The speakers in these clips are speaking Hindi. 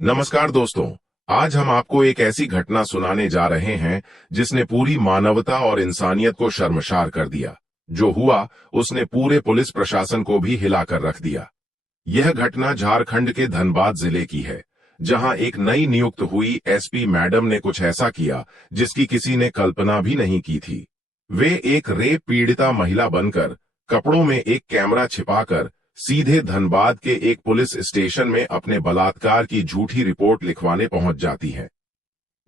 नमस्कार दोस्तों। आज हम आपको एक ऐसी घटना सुनाने जा रहे हैं जिसने पूरी मानवता और इंसानियत को शर्मसार कर दिया। जो हुआ उसने पूरे पुलिस प्रशासन को भी हिलाकर रख दिया। यह घटना झारखंड के धनबाद जिले की है, जहां एक नई नियुक्त हुई एसपी मैडम ने कुछ ऐसा किया जिसकी किसी ने कल्पना भी नहीं की थी। वे एक रेप पीड़िता महिला बनकर कपड़ों में एक कैमरा छिपाकर सीधे धनबाद के एक पुलिस स्टेशन में अपने बलात्कार की झूठी रिपोर्ट लिखवाने पहुंच जाती हैं।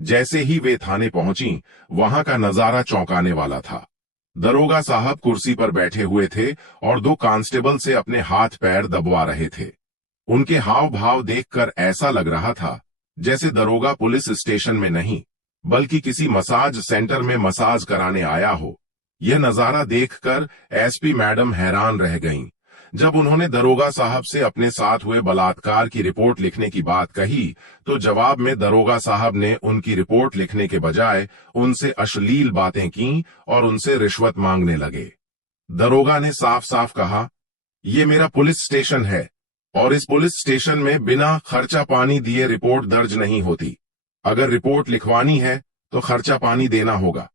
जैसे ही वे थाने पहुंची, वहां का नजारा चौंकाने वाला था। दरोगा साहब कुर्सी पर बैठे हुए थे और दो कांस्टेबल से अपने हाथ पैर दबवा रहे थे। उनके हाव भाव देखकर ऐसा लग रहा था जैसे दरोगा पुलिस स्टेशन में नहीं बल्कि किसी मसाज सेंटर में मसाज कराने आया हो। यह नजारा देखकर एसपी मैडम हैरान रह गईं। जब उन्होंने दरोगा साहब से अपने साथ हुए बलात्कार की रिपोर्ट लिखने की बात कही, तो जवाब में दरोगा साहब ने उनकी रिपोर्ट लिखने के बजाय उनसे अश्लील बातें की और उनसे रिश्वत मांगने लगे। दरोगा ने साफ साफ कहा, "ये मेरा पुलिस स्टेशन है और इस पुलिस स्टेशन में बिना खर्चा पानी दिए रिपोर्ट दर्ज नहीं होती। अगर रिपोर्ट लिखवानी है तो खर्चा पानी देना होगा।"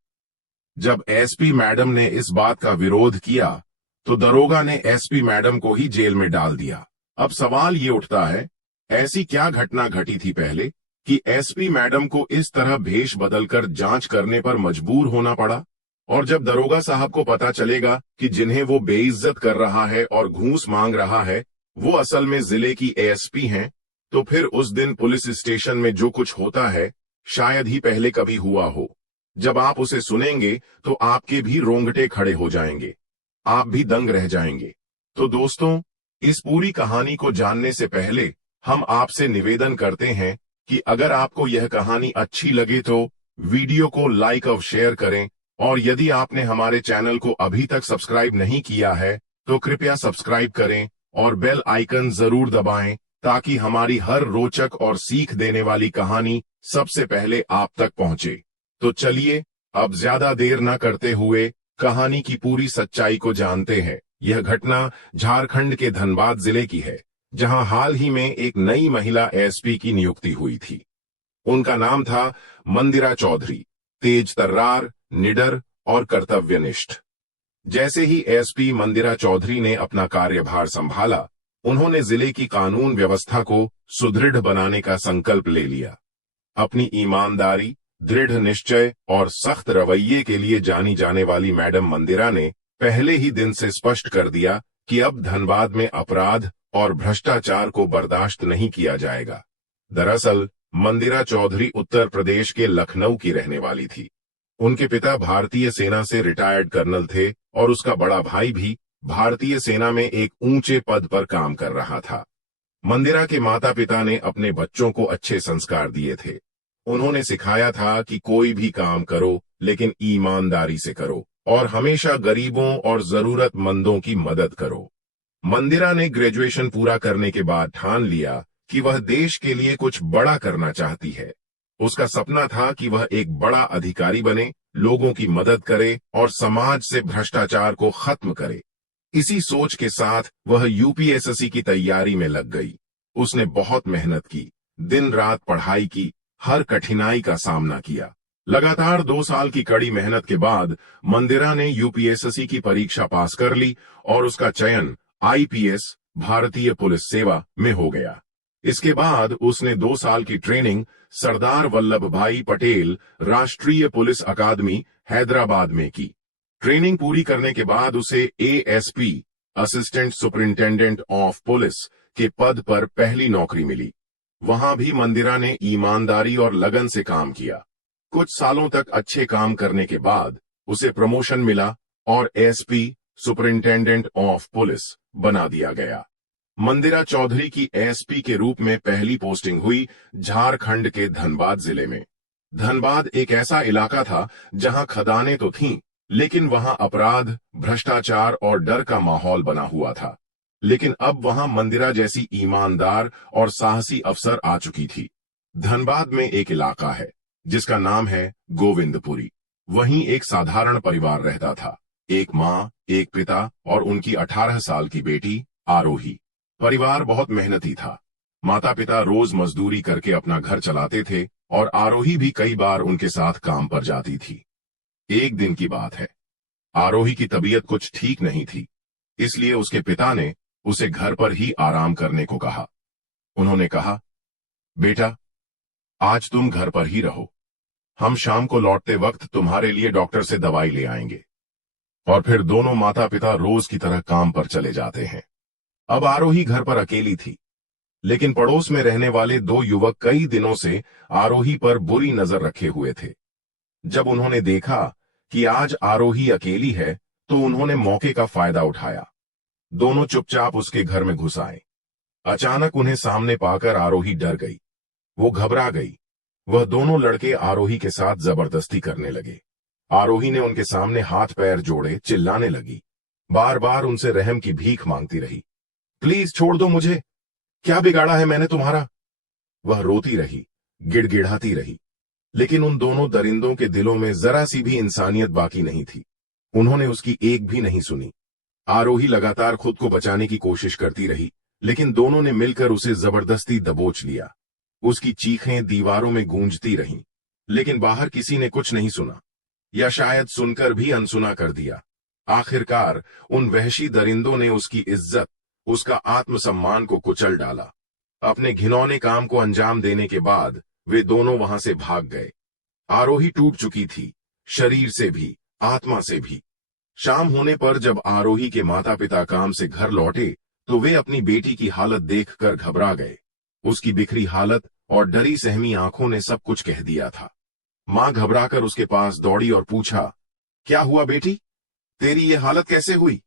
जब एसपी मैडम ने इस बात का विरोध किया तो दरोगा ने एसपी मैडम को ही जेल में डाल दिया। अब सवाल ये उठता है, ऐसी क्या घटना घटी थी पहले कि एसपी मैडम को इस तरह भेष बदलकर जांच करने पर मजबूर होना पड़ा? और जब दरोगा साहब को पता चलेगा कि जिन्हें वो बेइज्जत कर रहा है और घूस मांग रहा है वो असल में जिले की एएसपी हैं, तो फिर उस दिन पुलिस स्टेशन में जो कुछ होता है शायद ही पहले कभी हुआ हो। जब आप उसे सुनेंगे तो आपके भी रोंगटे खड़े हो जाएंगे, आप भी दंग रह जाएंगे। तो दोस्तों, इस पूरी कहानी को जानने से पहले हम आपसे निवेदन करते हैं कि अगर आपको यह कहानी अच्छी लगे तो वीडियो को लाइक और शेयर करें, और यदि आपने हमारे चैनल को अभी तक सब्सक्राइब नहीं किया है तो कृपया सब्सक्राइब करें और बेल आइकन जरूर दबाएं ताकि हमारी हर रोचक और सीख देने वाली कहानी सबसे पहले आप तक पहुंचे। तो चलिए अब ज्यादा देर न करते हुए कहानी की पूरी सच्चाई को जानते हैं। यह घटना झारखंड के धनबाद जिले की है, जहां हाल ही में एक नई महिला एसपी की नियुक्ति हुई थी। उनका नाम था मंदिरा चौधरी। तेज तर्रार, निडर और कर्तव्यनिष्ठ। जैसे ही एसपी मंदिरा चौधरी ने अपना कार्यभार संभाला, उन्होंने जिले की कानून व्यवस्था को सुदृढ़ बनाने का संकल्प ले लिया। अपनी ईमानदारी, दृढ़ निश्चय और सख्त रवैये के लिए जानी जाने वाली मैडम मंदिरा ने पहले ही दिन से स्पष्ट कर दिया कि अब धनबाद में अपराध और भ्रष्टाचार को बर्दाश्त नहीं किया जाएगा। दरअसल मंदिरा चौधरी उत्तर प्रदेश के लखनऊ की रहने वाली थी। उनके पिता भारतीय सेना से रिटायर्ड कर्नल थे और उसका बड़ा भाई भी भारतीय सेना में एक ऊंचे पद पर काम कर रहा था। मंदिरा के माता पिता ने अपने बच्चों को अच्छे संस्कार दिए थे। उन्होंने सिखाया था कि कोई भी काम करो लेकिन ईमानदारी से करो और हमेशा गरीबों और जरूरतमंदों की मदद करो। मंदिरा ने ग्रेजुएशन पूरा करने के बाद ठान लिया कि वह देश के लिए कुछ बड़ा करना चाहती है। उसका सपना था कि वह एक बड़ा अधिकारी बने, लोगों की मदद करे और समाज से भ्रष्टाचार को खत्म करे। इसी सोच के साथ वह यूपीएससी की तैयारी में लग गई। उसने बहुत मेहनत की, दिन रात पढ़ाई की, हर कठिनाई का सामना किया। लगातार 2 साल की कड़ी मेहनत के बाद मंदिरा ने यूपीएससी की परीक्षा पास कर ली और उसका चयन आईपीएस भारतीय पुलिस सेवा में हो गया। इसके बाद उसने 2 साल की ट्रेनिंग सरदार वल्लभ भाई पटेल राष्ट्रीय पुलिस अकादमी हैदराबाद में की। ट्रेनिंग पूरी करने के बाद उसे ASP assistant superintendent of police के पद पर पहली नौकरी मिली। वहां भी मंदिरा ने ईमानदारी और लगन से काम किया। कुछ सालों तक अच्छे काम करने के बाद उसे प्रमोशन मिला और एसपी सुपरिंटेंडेंट ऑफ पुलिस बना दिया गया। मंदिरा चौधरी की एसपी के रूप में पहली पोस्टिंग हुई झारखंड के धनबाद जिले में। धनबाद एक ऐसा इलाका था जहां खदानें तो थीं, लेकिन वहां अपराध, भ्रष्टाचार और डर का माहौल बना हुआ था। लेकिन अब वहां मंदिरा जैसी ईमानदार और साहसी अफसर आ चुकी थी। धनबाद में एक इलाका है जिसका नाम है गोविंदपुरी। वहीं एक साधारण परिवार रहता था। एक माँ, एक पिता और उनकी 18 साल की बेटी आरोही। परिवार बहुत मेहनती था। माता पिता रोज मजदूरी करके अपना घर चलाते थे और आरोही भी कई बार उनके साथ काम पर जाती थी। एक दिन की बात है, आरोही की तबीयत कुछ ठीक नहीं थी, इसलिए उसके पिता ने उसे घर पर ही आराम करने को कहा। उन्होंने कहा, बेटा, आज तुम घर पर ही रहो, हम शाम को लौटते वक्त तुम्हारे लिए डॉक्टर से दवाई ले आएंगे। और फिर दोनों माता पिता रोज की तरह काम पर चले जाते हैं। अब आरोही घर पर अकेली थी, लेकिन पड़ोस में रहने वाले दो युवक कई दिनों से आरोही पर बुरी नजर रखे हुए थे। जब उन्होंने देखा कि आज आरोही अकेली है, तो उन्होंने मौके का फायदा उठाया। दोनों चुपचाप उसके घर में घुस आए। अचानक उन्हें सामने पाकर आरोही डर गई। वो घबरा गई। वह दोनों लड़के आरोही के साथ जबरदस्ती करने लगे। आरोही ने उनके सामने हाथ पैर जोड़े, चिल्लाने लगी। बार बार उनसे रहम की भीख मांगती रही। प्लीज छोड़ दो मुझे, क्या बिगाड़ा है मैंने तुम्हारा? वह रोती रही, गिड़गिड़ाती रही, लेकिन उन दोनों दरिंदों के दिलों में जरा सी भी इंसानियत बाकी नहीं थी। उन्होंने उसकी एक भी नहीं सुनी। आरोही लगातार खुद को बचाने की कोशिश करती रही, लेकिन दोनों ने मिलकर उसे जबरदस्ती दबोच लिया। उसकी चीखें दीवारों में गूंजती रहीं, लेकिन बाहर किसी ने कुछ नहीं सुना, या शायद सुनकर भी अनसुना कर दिया। आखिरकार उन वहशी दरिंदों ने उसकी इज्जत, उसका आत्मसम्मान को कुचल डाला। अपने घिनौने काम को अंजाम देने के बाद वे दोनों वहां से भाग गए। आरोही टूट चुकी थी, शरीर से भी, आत्मा से भी। शाम होने पर जब आरोही के माता पिता काम से घर लौटे, तो वे अपनी बेटी की हालत देखकर घबरा गए। उसकी बिखरी हालत और डरी सहमी आंखों ने सब कुछ कह दिया था। मां घबराकर उसके पास दौड़ी और पूछा, क्या हुआ बेटी, तेरी ये हालत कैसे हुई?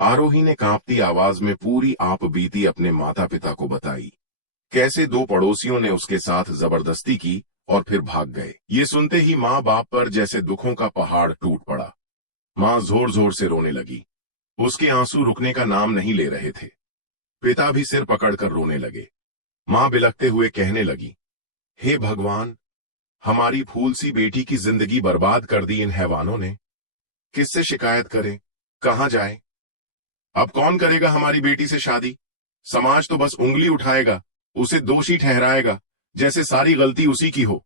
आरोही ने कांपती आवाज में पूरी आप बीती अपने माता पिता को बताई। कैसे दो पड़ोसियों ने उसके साथ जबरदस्ती की और फिर भाग गए। ये सुनते ही मां बाप पर जैसे दुखों का पहाड़ टूट पड़ा। मां जोर जोर से रोने लगी। उसके आंसू रुकने का नाम नहीं ले रहे थे। पिता भी सिर पकड़कर रोने लगे। मां बिलखते हुए कहने लगी, हे भगवान, हमारी फूल सी बेटी की जिंदगी बर्बाद कर दी इन हैवानों ने। किससे शिकायत करें, कहां जाए? अब कौन करेगा हमारी बेटी से शादी? समाज तो बस उंगली उठाएगा, उसे दोषी ठहराएगा, जैसे सारी गलती उसी की हो।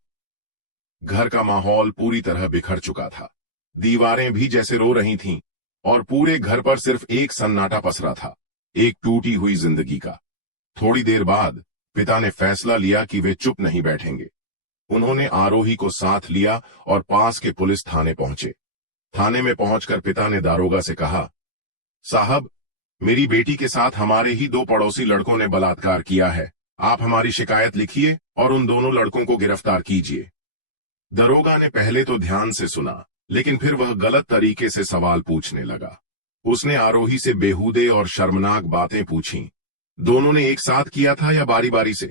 घर का माहौल पूरी तरह बिखर चुका था। दीवारें भी जैसे रो रही थीं और पूरे घर पर सिर्फ एक सन्नाटा पसरा था, एक टूटी हुई जिंदगी का। थोड़ी देर बाद पिता ने फैसला लिया कि वे चुप नहीं बैठेंगे। उन्होंने आरोही को साथ लिया और पास के पुलिस थाने पहुंचे। थाने में पहुंचकर पिता ने दारोगा से कहा, साहब, मेरी बेटी के साथ हमारे ही दो पड़ोसी लड़कों ने बलात्कार किया है। आप हमारी शिकायत लिखिए और उन दोनों लड़कों को गिरफ्तार कीजिए। दरोगा ने पहले तो ध्यान से सुना, लेकिन फिर वह गलत तरीके से सवाल पूछने लगा। उसने आरोही से बेहूदे और शर्मनाक बातें पूछीं। दोनों ने एक साथ किया था या बारी बारी से?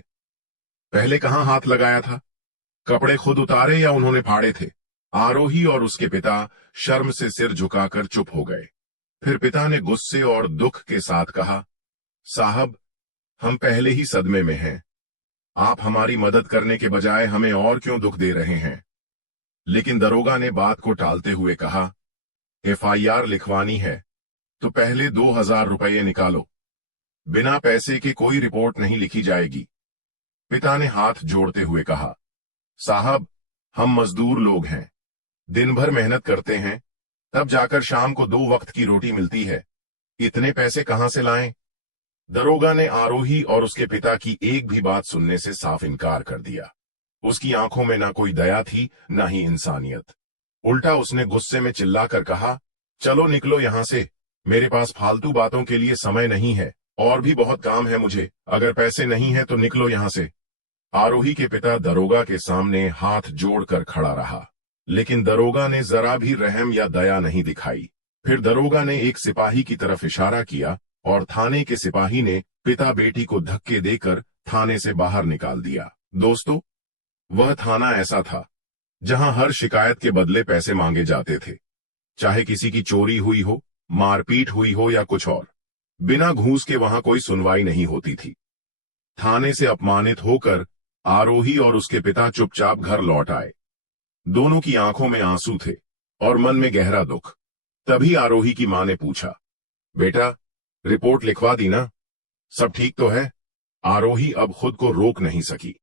पहले कहां हाथ लगाया था? कपड़े खुद उतारे या उन्होंने फाड़े थे? आरोही और उसके पिता शर्म से सिर झुकाकर चुप हो गए। फिर पिता ने गुस्से और दुख के साथ कहा, साहब, हम पहले ही सदमे में हैं। आप हमारी मदद करने के बजाय हमें और क्यों दुख दे रहे हैं? लेकिन दरोगा ने बात को टालते हुए कहा, एफआईआर लिखवानी है तो पहले 2000 रुपये निकालो। बिना पैसे के कोई रिपोर्ट नहीं लिखी जाएगी। पिता ने हाथ जोड़ते हुए कहा, साहब, हम मजदूर लोग हैं, दिन भर मेहनत करते हैं, तब जाकर शाम को 2 वक्त की रोटी मिलती है। इतने पैसे कहां से लाएं? दरोगा ने आरोही और उसके पिता की एक भी बात सुनने से साफ इनकार कर दिया। उसकी आंखों में ना कोई दया थी, ना ही इंसानियत। उल्टा उसने गुस्से में चिल्लाकर कहा, चलो निकलो यहां से, मेरे पास फालतू बातों के लिए समय नहीं है, और भी बहुत काम है मुझे। अगर पैसे नहीं है तो निकलो यहां से। आरोही के पिता दरोगा के सामने हाथ जोड़कर खड़ा रहा, लेकिन दरोगा ने जरा भी रहम या दया नहीं दिखाई। फिर दरोगा ने एक सिपाही की तरफ इशारा किया और थाने के सिपाही ने पिता बेटी को धक्के देकर थाने से बाहर निकाल दिया। दोस्तों, वह थाना ऐसा था जहां हर शिकायत के बदले पैसे मांगे जाते थे, चाहे किसी की चोरी हुई हो, मारपीट हुई हो या कुछ और। बिना घूस के वहां कोई सुनवाई नहीं होती थी। थाने से अपमानित होकर आरोही और उसके पिता चुपचाप घर लौट आए। दोनों की आंखों में आंसू थे और मन में गहरा दुख। तभी आरोही की मां ने पूछा, बेटा, रिपोर्ट लिखवा दी ना? सब ठीक तो है? आरोही अब खुद को रोक नहीं सकी।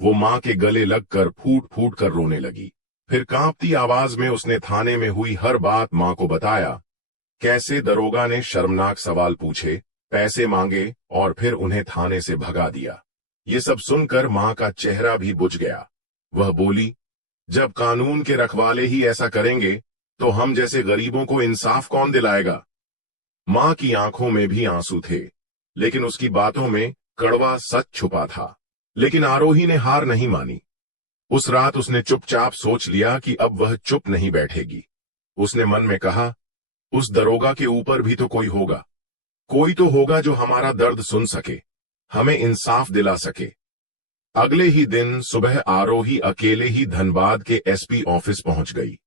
वो मां के गले लगकर फूट फूट कर रोने लगी। फिर कांपती आवाज में उसने थाने में हुई हर बात मां को बताया। कैसे दरोगा ने शर्मनाक सवाल पूछे, पैसे मांगे और फिर उन्हें थाने से भगा दिया। ये सब सुनकर मां का चेहरा भी बुझ गया। वह बोली, जब कानून के रखवाले ही ऐसा करेंगे तो हम जैसे गरीबों को इंसाफ कौन दिलाएगा। मां की आंखों में भी आंसू थे, लेकिन उसकी बातों में कड़वा सच छुपा था। लेकिन आरोही ने हार नहीं मानी। उस रात उसने चुपचाप सोच लिया कि अब वह चुप नहीं बैठेगी। उसने मन में कहा, उस दरोगा के ऊपर भी तो कोई होगा। कोई तो होगा जो हमारा दर्द सुन सके, हमें इंसाफ दिला सके। अगले ही दिन सुबह आरोही अकेले ही धनबाद के एसपी ऑफिस पहुंच गई।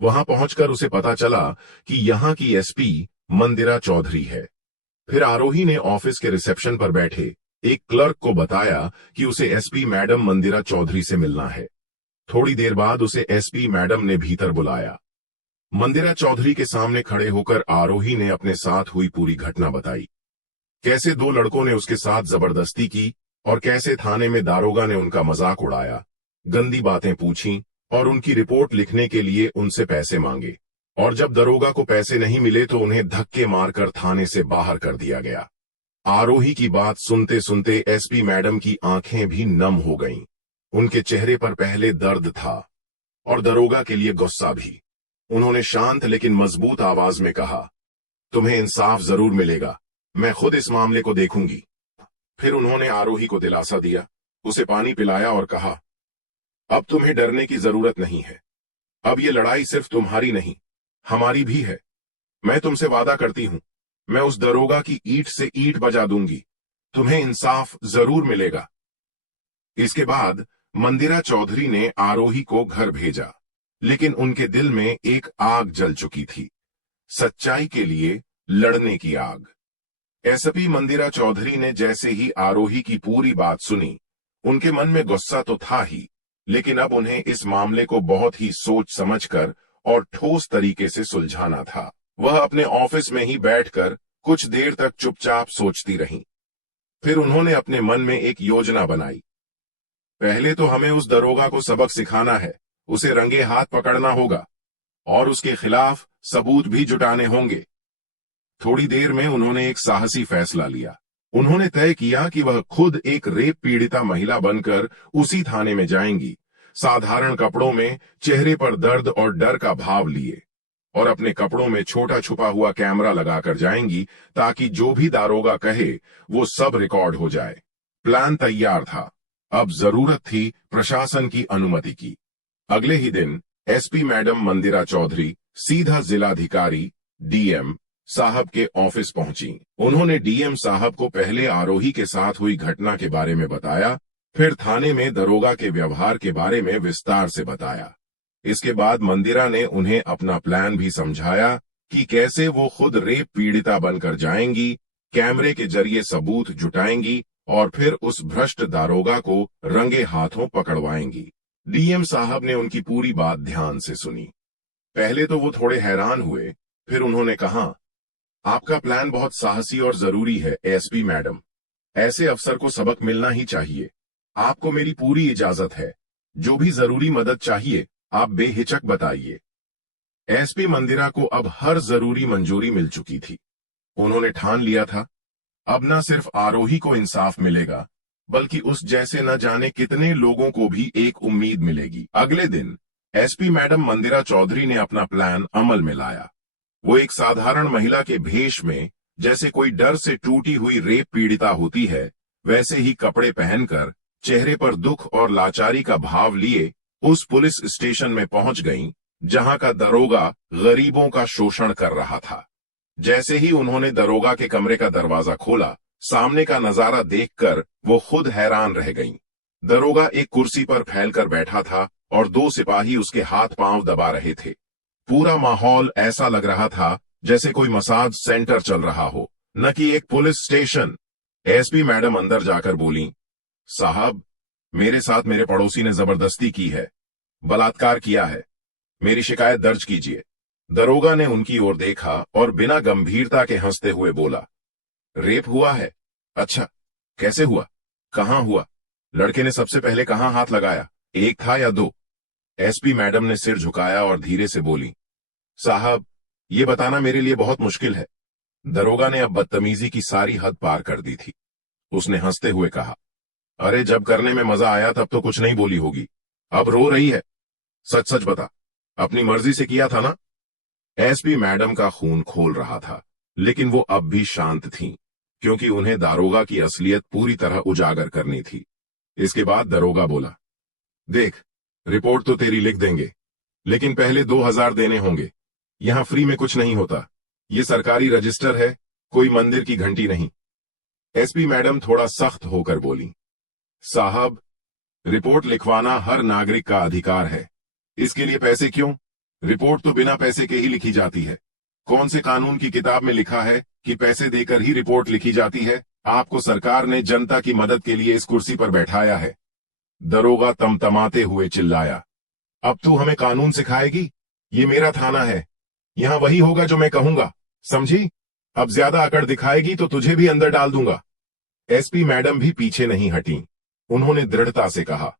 वहां पहुंचकर उसे पता चला कि यहां की एसपी मंदिरा चौधरी है। फिर आरोही ने ऑफिस के रिसेप्शन पर बैठे एक क्लर्क को बताया कि उसे एसपी मैडम मंदिरा चौधरी से मिलना है। थोड़ी देर बाद उसे एसपी मैडम ने भीतर बुलाया। मंदिरा चौधरी के सामने खड़े होकर आरोही ने अपने साथ हुई पूरी घटना बताई। कैसे दो लड़कों ने उसके साथ जबरदस्ती की और कैसे थाने में दारोगा ने उनका मजाक उड़ाया, गंदी बातें पूछी और उनकी रिपोर्ट लिखने के लिए उनसे पैसे मांगे। और जब दरोगा को पैसे नहीं मिले तो उन्हें धक्के मारकर थाने से बाहर कर दिया गया। आरोही की बात सुनते सुनते एसपी मैडम की आंखें भी नम हो गईं। उनके चेहरे पर पहले दर्द था और दरोगा के लिए गुस्सा भी। उन्होंने शांत लेकिन मजबूत आवाज में कहा, तुम्हें इंसाफ जरूर मिलेगा, मैं खुद इस मामले को देखूंगी। फिर उन्होंने आरोही को दिलासा दिया, उसे पानी पिलाया और कहा, अब तुम्हें डरने की जरूरत नहीं है। अब ये लड़ाई सिर्फ तुम्हारी नहीं, हमारी भी है। मैं तुमसे वादा करती हूं, मैं उस दरोगा की ईंट से ईंट बजा दूंगी। तुम्हें इंसाफ जरूर मिलेगा। इसके बाद मंदिरा चौधरी ने आरोही को घर भेजा, लेकिन उनके दिल में एक आग जल चुकी थी, सच्चाई के लिए लड़ने की आग। एसपी मंदिरा चौधरी ने जैसे ही आरोही की पूरी बात सुनी, उनके मन में गुस्सा तो था ही, लेकिन अब उन्हें इस मामले को बहुत ही सोच समझकर और ठोस तरीके से सुलझाना था। वह अपने ऑफिस में ही बैठकर कुछ देर तक चुपचाप सोचती रहीं। फिर उन्होंने अपने मन में एक योजना बनाई। पहले तो हमें उस दरोगा को सबक सिखाना है, उसे रंगे हाथ पकड़ना होगा और उसके खिलाफ सबूत भी जुटाने होंगे। थोड़ी देर में उन्होंने एक साहसी फैसला लिया। उन्होंने तय किया कि वह खुद एक रेप पीड़िता महिला बनकर उसी थाने में जाएंगी, साधारण कपड़ों में, चेहरे पर दर्द और डर का भाव लिए, और अपने कपड़ों में छोटा छुपा हुआ कैमरा लगाकर जाएंगी ताकि जो भी दारोगा कहे वो सब रिकॉर्ड हो जाए। प्लान तैयार था, अब जरूरत थी प्रशासन की अनुमति की। अगले ही दिन एसपी मैडम मंदिरा चौधरी सीधा जिलाधिकारी डीएम साहब के ऑफिस पहुंची। उन्होंने डीएम साहब को पहले आरोही के साथ हुई घटना के बारे में बताया, फिर थाने में दरोगा के व्यवहार के बारे में विस्तार से बताया। इसके बाद मंदिरा ने उन्हें अपना प्लान भी समझाया कि कैसे वो खुद रेप पीड़िता बनकर जाएंगी, कैमरे के जरिए सबूत जुटाएंगी और फिर उस भ्रष्ट दारोगा को रंगे हाथों पकड़वाएंगी। डीएम साहब ने उनकी पूरी बात ध्यान से सुनी। पहले तो वो थोड़े हैरान हुए, फिर उन्होंने कहा, आपका प्लान बहुत साहसी और जरूरी है एसपी मैडम। ऐसे अफसर को सबक मिलना ही चाहिए। आपको मेरी पूरी इजाजत है। जो भी जरूरी मदद चाहिए आप बेहिचक बताइए। एसपी मंदिरा को अब हर जरूरी मंजूरी मिल चुकी थी। उन्होंने ठान लिया था, अब न सिर्फ आरोही को इंसाफ मिलेगा, बल्कि उस जैसे न जाने कितने लोगों को भी एक उम्मीद मिलेगी। अगले दिन एसपी मैडम मंदिरा चौधरी ने अपना प्लान अमल में लाया। वो एक साधारण महिला के भेष में, जैसे कोई डर से टूटी हुई रेप पीड़िता होती है, वैसे ही कपड़े पहनकर, चेहरे पर दुख और लाचारी का भाव लिए उस पुलिस स्टेशन में पहुंच गईं, जहां का दरोगा गरीबों का शोषण कर रहा था। जैसे ही उन्होंने दरोगा के कमरे का दरवाजा खोला, सामने का नजारा देखकर वो खुद हैरान रह गईं। दरोगा एक कुर्सी पर फैलकर बैठा था और दो सिपाही उसके हाथ पांव दबा रहे थे। पूरा माहौल ऐसा लग रहा था जैसे कोई मसाज सेंटर चल रहा हो, न कि एक पुलिस स्टेशन। एसपी मैडम अंदर जाकर बोली, साहब, मेरे साथ मेरे पड़ोसी ने जबरदस्ती की है, बलात्कार किया है, मेरी शिकायत दर्ज कीजिए। दरोगा ने उनकी ओर देखा और बिना गंभीरता के हंसते हुए बोला, रेप हुआ है? अच्छा, कैसे हुआ? कहाँ हुआ? लड़के ने सबसे पहले कहाँ हाथ लगाया? एक था या दो? एसपी मैडम ने सिर झुकाया और धीरे से बोली, साहब, ये बताना मेरे लिए बहुत मुश्किल है। दरोगा ने अब बदतमीजी की सारी हद पार कर दी थी। उसने हंसते हुए कहा, अरे जब करने में मजा आया तब तो कुछ नहीं बोली होगी, अब रो रही है। सच सच बता, अपनी मर्जी से किया था ना? एसपी मैडम का खून खोल रहा था, लेकिन वो अब भी शांत थीं, क्योंकि उन्हें दारोगा की असलियत पूरी तरह उजागर करनी थी। इसके बाद दरोगा बोला, देख, रिपोर्ट तो तेरी लिख देंगे, लेकिन पहले 2000 देने होंगे। यहां फ्री में कुछ नहीं होता। ये सरकारी रजिस्टर है, कोई मंदिर की घंटी नहीं। एसपी मैडम थोड़ा सख्त होकर बोली, साहब, रिपोर्ट लिखवाना हर नागरिक का अधिकार है। इसके लिए पैसे क्यों? रिपोर्ट तो बिना पैसे के ही लिखी जाती है। कौन से कानून की किताब में लिखा है कि पैसे देकर ही रिपोर्ट लिखी जाती है? आपको सरकार ने जनता की मदद के लिए इस कुर्सी पर बैठाया है। दरोगा तमतमाते हुए चिल्लाया, अब तू हमें कानून सिखाएगी? ये मेरा थाना है, यहां वही होगा जो मैं कहूंगा, समझी? अब ज्यादा अकड़ दिखाएगी तो तुझे भी अंदर डाल दूंगा। एसपी मैडम भी पीछे नहीं हटी। उन्होंने दृढ़ता से कहा,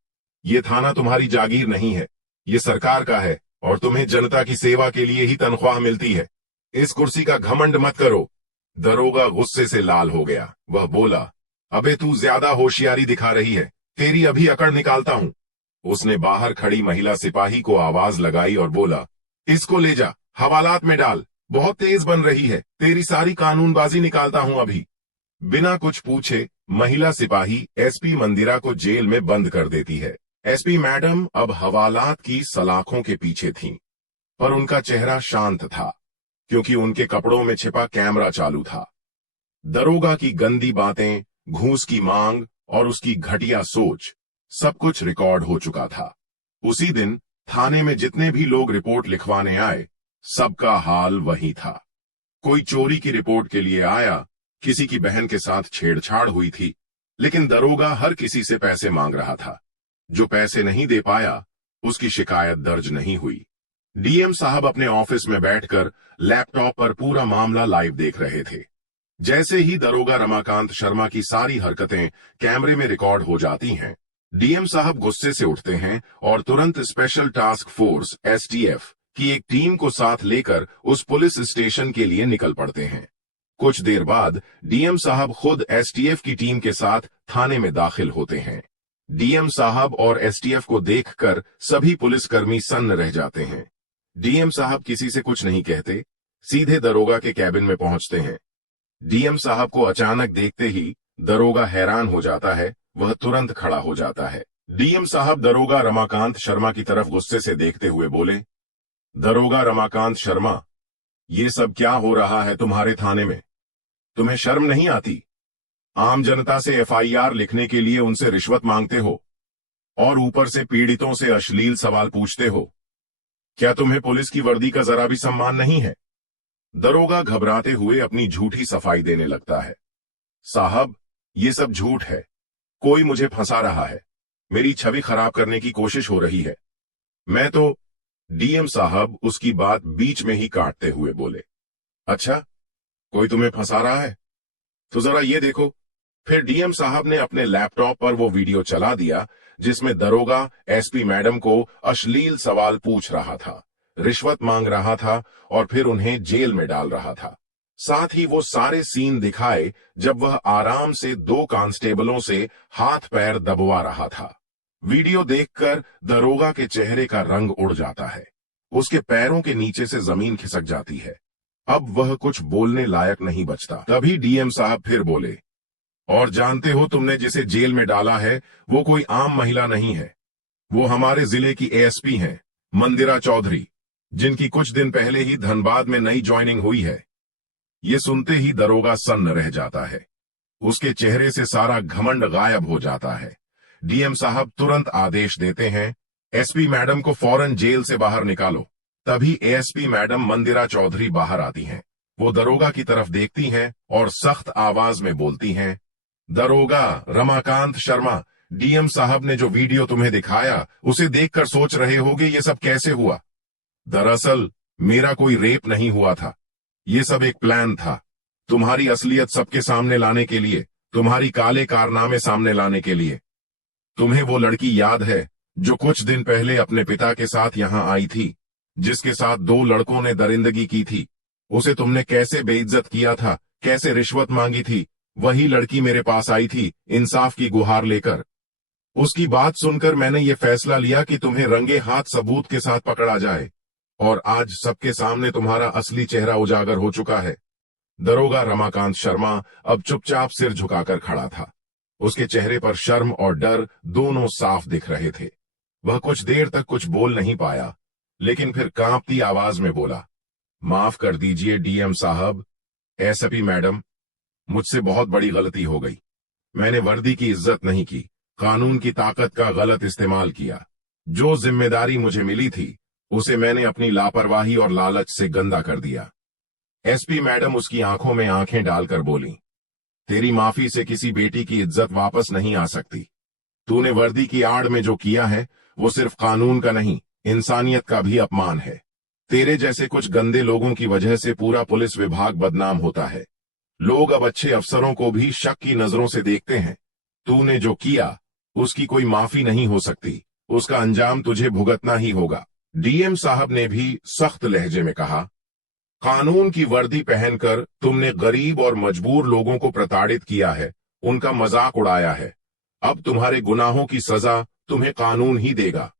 यह थाना तुम्हारी जागीर नहीं है, ये सरकार का है और तुम्हें जनता की सेवा के लिए ही तनख्वाह मिलती है। इस कुर्सी का घमंड मत करो। दरोगा गुस्से से लाल हो गया। वह बोला, अबे तू ज्यादा होशियारी दिखा रही है, तेरी अभी अकड़ निकालता हूं। उसने बाहर खड़ी महिला सिपाही को आवाज लगाई और बोला, इसको ले जा, हवालात में डाल। बहुत तेज बन रही है, तेरी सारी कानूनबाजी निकालता हूं अभी। बिना कुछ पूछे महिला सिपाही एसपी मंदिरा को जेल में बंद कर देती है। एसपी मैडम अब हवालात की सलाखों के पीछे थीं, पर उनका चेहरा शांत था, क्योंकि उनके कपड़ों में छिपा कैमरा चालू था। दरोगा की गंदी बातें, घूस की मांग और उसकी घटिया सोच, सब कुछ रिकॉर्ड हो चुका था। उसी दिन थाने में जितने भी लोग रिपोर्ट लिखवाने आए, सबका हाल वही था। कोई चोरी की रिपोर्ट के लिए आया, किसी की बहन के साथ छेड़छाड़ हुई थी, लेकिन दरोगा हर किसी से पैसे मांग रहा था। जो पैसे नहीं दे पाया, उसकी शिकायत दर्ज नहीं हुई। डीएम साहब अपने ऑफिस में बैठकर लैपटॉप पर पूरा मामला लाइव देख रहे थे। जैसे ही दरोगा रमाकांत शर्मा की सारी हरकतें कैमरे में रिकॉर्ड हो जाती हैं, डीएम साहब गुस्से से उठते हैं और तुरंत स्पेशल टास्क फोर्स एसटीएफ की एक टीम को साथ लेकर उस पुलिस स्टेशन के लिए निकल पड़ते हैं। कुछ देर बाद डीएम साहब खुद एसटीएफ की टीम के साथ थाने में दाखिल होते हैं। डीएम साहब और एसटीएफ को देखकर सभी पुलिसकर्मी सन्न रह जाते हैं। डीएम साहब किसी से कुछ नहीं कहते, सीधे दरोगा के कैबिन में पहुंचते हैं। डीएम साहब को अचानक देखते ही दरोगा हैरान हो जाता है। वह तुरंत खड़ा हो जाता है। डीएम साहब दरोगा रमाकांत शर्मा की तरफ गुस्से से देखते हुए बोले, दरोगा रमाकांत शर्मा, ये सब क्या हो रहा है तुम्हारे थाने में? तुम्हें शर्म नहीं आती? आम जनता से एफआईआर लिखने के लिए उनसे रिश्वत मांगते हो और ऊपर से पीड़ितों से अश्लील सवाल पूछते हो। क्या तुम्हें पुलिस की वर्दी का जरा भी सम्मान नहीं है? दरोगा घबराते हुए अपनी झूठी सफाई देने लगता है। साहब, ये सब झूठ है। कोई मुझे फंसा रहा है, मेरी छवि खराब करने की कोशिश हो रही है। मैं तो डीएम साहब उसकी बात बीच में ही काटते हुए बोले, अच्छा, कोई तुम्हें फंसा रहा है? तो जरा ये देखो। फिर डीएम साहब ने अपने लैपटॉप पर वो वीडियो चला दिया जिसमें दरोगा एसपी मैडम को अश्लील सवाल पूछ रहा था, रिश्वत मांग रहा था और फिर उन्हें जेल में डाल रहा था। साथ ही वो सारे सीन दिखाए जब वह आराम से 2 कांस्टेबलों से हाथ पैर दबवा रहा था। वीडियो देखकर दरोगा के चेहरे का रंग उड़ जाता है। उसके पैरों के नीचे से जमीन खिसक जाती है। अब वह कुछ बोलने लायक नहीं बचता। तभी डीएम साहब फिर बोले, और जानते हो, तुमने जिसे जेल में डाला है वो कोई आम महिला नहीं है। वो हमारे जिले की एएसपी हैं, मंदिरा चौधरी, जिनकी कुछ दिन पहले ही धनबाद में नई ज्वाइनिंग हुई है। ये सुनते ही दरोगा सन्न रह जाता है। उसके चेहरे से सारा घमंड गायब हो जाता है। डीएम साहब तुरंत आदेश देते हैं, एसपी मैडम को फौरन जेल से बाहर निकालो। तभी एएसपी मैडम मंदिरा चौधरी बाहर आती हैं। वो दरोगा की तरफ देखती हैं और सख्त आवाज में बोलती हैं, दरोगा रमाकांत शर्मा, डीएम साहब ने जो वीडियो तुम्हें दिखाया उसे देखकर सोच रहे होगे ये सब कैसे हुआ। दरअसल मेरा कोई रेप नहीं हुआ था। ये सब एक प्लान था, तुम्हारी असलियत सबके सामने लाने के लिए, तुम्हारी काले कारनामे सामने लाने के लिए। तुम्हें वो लड़की याद है जो कुछ दिन पहले अपने पिता के साथ यहां आई थी, जिसके साथ दो लड़कों ने दरिंदगी की थी? उसे तुमने कैसे बेइज्जत किया था, कैसे रिश्वत मांगी थी? वही लड़की मेरे पास आई थी इंसाफ की गुहार लेकर। उसकी बात सुनकर मैंने ये फैसला लिया कि तुम्हें रंगे हाथ सबूत के साथ पकड़ा जाए, और आज सबके सामने तुम्हारा असली चेहरा उजागर हो चुका है। दरोगा रमाकांत शर्मा अब चुपचाप सिर झुकाकर खड़ा था। उसके चेहरे पर शर्म और डर दोनों साफ दिख रहे थे। वह कुछ देर तक कुछ बोल नहीं पाया, लेकिन फिर कांपती आवाज में बोला, माफ कर दीजिए डीएम साहब, एसपी मैडम, मुझसे बहुत बड़ी गलती हो गई। मैंने वर्दी की इज्जत नहीं की, कानून की ताकत का गलत इस्तेमाल किया। जो जिम्मेदारी मुझे मिली थी उसे मैंने अपनी लापरवाही और लालच से गंदा कर दिया। एसपी मैडम उसकी आंखों में आंखें डालकर बोली, तेरी माफी से किसी बेटी की इज्जत वापस नहीं आ सकती। तूने वर्दी की आड़ में जो किया है वो सिर्फ कानून का नहीं, इंसानियत का भी अपमान है। तेरे जैसे कुछ गंदे लोगों की वजह से पूरा पुलिस विभाग बदनाम होता है। लोग अब अच्छे अफसरों को भी शक की नजरों से देखते हैं। तूने जो किया उसकी कोई माफी नहीं हो सकती, उसका अंजाम तुझे भुगतना ही होगा। डीएम साहब ने भी सख्त लहजे में कहा, कानून की वर्दी पहनकर तुमने गरीब और मजबूर लोगों को प्रताड़ित किया है, उनका मजाक उड़ाया है। अब तुम्हारे गुनाहों की सजा तुम्हें कानून ही देगा।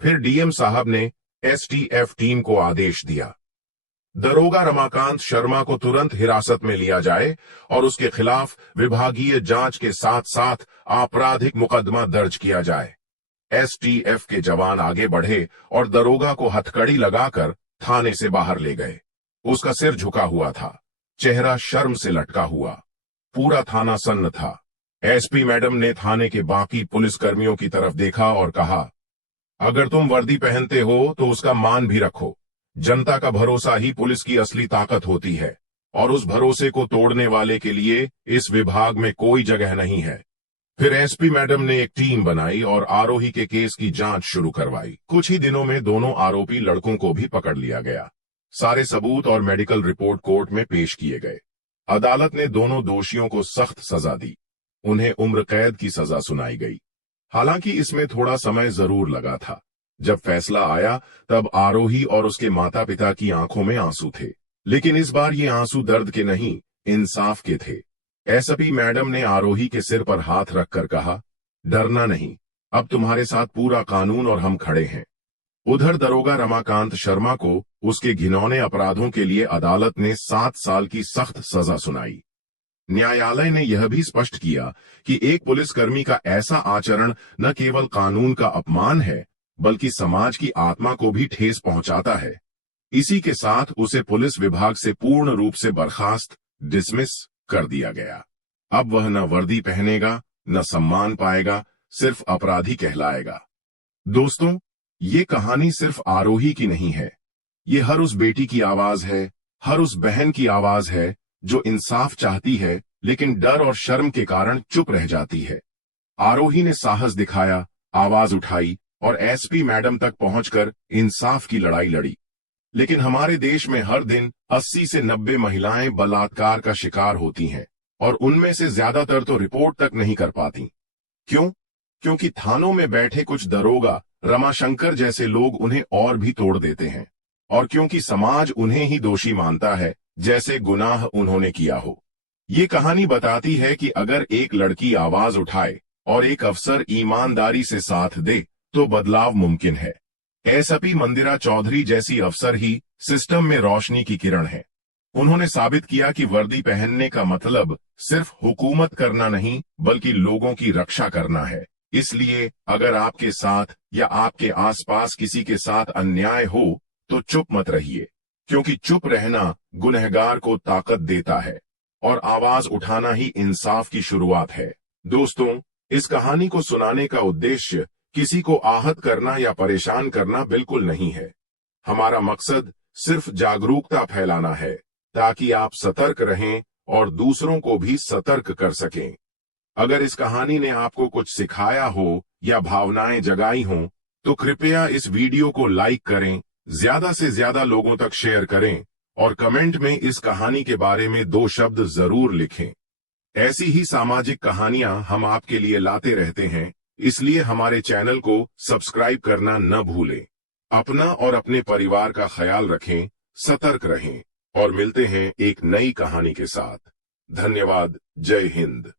फिर डीएम साहब ने एसटीएफ टीम को आदेश दिया, दरोगा रमाकांत शर्मा को तुरंत हिरासत में लिया जाए और उसके खिलाफ विभागीय जांच के साथ साथ आपराधिक मुकदमा दर्ज किया जाए। एसटीएफ के जवान आगे बढ़े और दरोगा को हथकड़ी लगाकर थाने से बाहर ले गए। उसका सिर झुका हुआ था, चेहरा शर्म से लटका हुआ। पूरा थाना सन्न था। एसपी मैडम ने थाने के बाकी पुलिसकर्मियों की तरफ देखा और कहा, अगर तुम वर्दी पहनते हो तो उसका मान भी रखो। जनता का भरोसा ही पुलिस की असली ताकत होती है, और उस भरोसे को तोड़ने वाले के लिए इस विभाग में कोई जगह नहीं है। फिर एसपी मैडम ने एक टीम बनाई और आरोही के केस की जांच शुरू करवाई। कुछ ही दिनों में दोनों आरोपी लड़कों को भी पकड़ लिया गया। सारे सबूत और मेडिकल रिपोर्ट कोर्ट में पेश किए गए। अदालत ने दोनों दोषियों को सख्त सजा दी। उन्हें उम्र कैद की सजा सुनाई गई। हालांकि इसमें थोड़ा समय जरूर लगा था। जब फैसला आया तब आरोही और उसके माता पिता की आंखों में आंसू थे, लेकिन इस बार ये आंसू दर्द के नहीं, इंसाफ के थे। एसपी मैडम ने आरोही के सिर पर हाथ रखकर कहा, डरना नहीं, अब तुम्हारे साथ पूरा कानून और हम खड़े हैं। उधर दरोगा रमाकांत शर्मा को उसके घिनौने अपराधों के लिए अदालत ने 7 साल की सख्त सजा सुनाई। न्यायालय ने यह भी स्पष्ट किया कि एक पुलिसकर्मी का ऐसा आचरण न केवल कानून का अपमान है, बल्कि समाज की आत्मा को भी ठेस पहुंचाता है। इसी के साथ उसे पुलिस विभाग से पूर्ण रूप से बर्खास्त, डिसमिस कर दिया गया। अब वह न वर्दी पहनेगा, न सम्मान पाएगा, सिर्फ अपराधी कहलाएगा। दोस्तों, ये कहानी सिर्फ आरोही की नहीं है। ये हर उस बेटी की आवाज है, हर उस बहन की आवाज है जो इंसाफ चाहती है लेकिन डर और शर्म के कारण चुप रह जाती है। आरोही ने साहस दिखाया, आवाज उठाई और एसपी मैडम तक पहुंचकर इंसाफ की लड़ाई लड़ी। लेकिन हमारे देश में हर दिन 80 से 90 महिलाएं बलात्कार का शिकार होती हैं, और उनमें से ज्यादातर तो रिपोर्ट तक नहीं कर पाती। क्यों? क्योंकि थानों में बैठे कुछ दरोगा, रमाशंकर जैसे लोग उन्हें और भी तोड़ देते हैं, और क्योंकि समाज उन्हें ही दोषी मानता है जैसे गुनाह उन्होंने किया हो। ये कहानी बताती है कि अगर एक लड़की आवाज उठाए और एक अफसर ईमानदारी से साथ दे तो बदलाव मुमकिन है। एसपी मंदिरा चौधरी जैसी अफसर ही सिस्टम में रोशनी की किरण है। उन्होंने साबित किया कि वर्दी पहनने का मतलब सिर्फ हुकूमत करना नहीं, बल्कि लोगों की रक्षा करना है। इसलिए अगर आपके साथ या आपके आसपास किसी के साथ अन्याय हो तो चुप मत रहिए, क्योंकि चुप रहना गुनहगार को ताकत देता है, और आवाज उठाना ही इंसाफ की शुरुआत है। दोस्तों, इस कहानी को सुनाने का उद्देश्य किसी को आहत करना या परेशान करना बिल्कुल नहीं है। हमारा मकसद सिर्फ जागरूकता फैलाना है, ताकि आप सतर्क रहें और दूसरों को भी सतर्क कर सकें। अगर इस कहानी ने आपको कुछ सिखाया हो या भावनाएं जगाई हों, तो कृपया इस वीडियो को लाइक करें, ज्यादा से ज्यादा लोगों तक शेयर करें और कमेंट में इस कहानी के बारे में 2 शब्द जरूर लिखें। ऐसी ही सामाजिक कहानियां हम आपके लिए लाते रहते हैं, इसलिए हमारे चैनल को सब्सक्राइब करना न भूलें। अपना और अपने परिवार का ख्याल रखें, सतर्क रहें और मिलते हैं एक नई कहानी के साथ। धन्यवाद। जय हिंद।